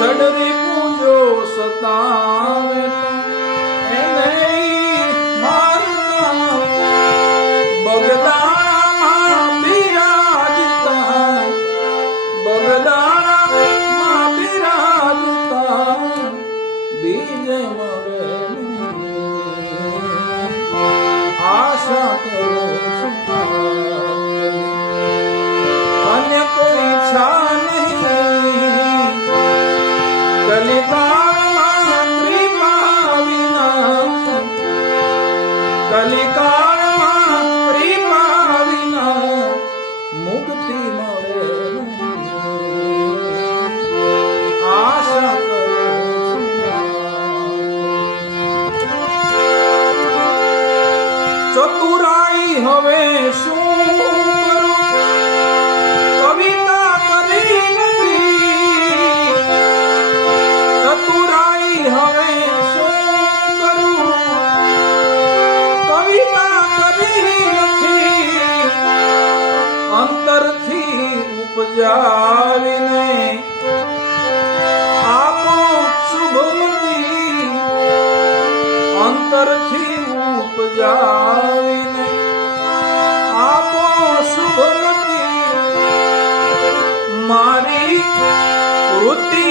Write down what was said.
સડરી પૂજો સતાવે એને મારના બગદાણામાં બિરાજતા બગદાણામાં બિરાજતા બીજે મળે આશા કરું છું અન્ય કોઈ ઈચ્છા નહીં કલિકાળમાં કૃપા વિના કલિકાળમાં કૃપા વિના મુક્તિ મળે આશા કરું છું ચતુરાઈ હવે શું કરું કવિતા કરી નથી ચતુરાઈ હવે શું કરું કવિતા કરી નથી અંતરથી ઉપજાવીને આપો શુભમતી અંતરથી ઉપજાવીને આપો શુભમતી મારી વૃત્તિ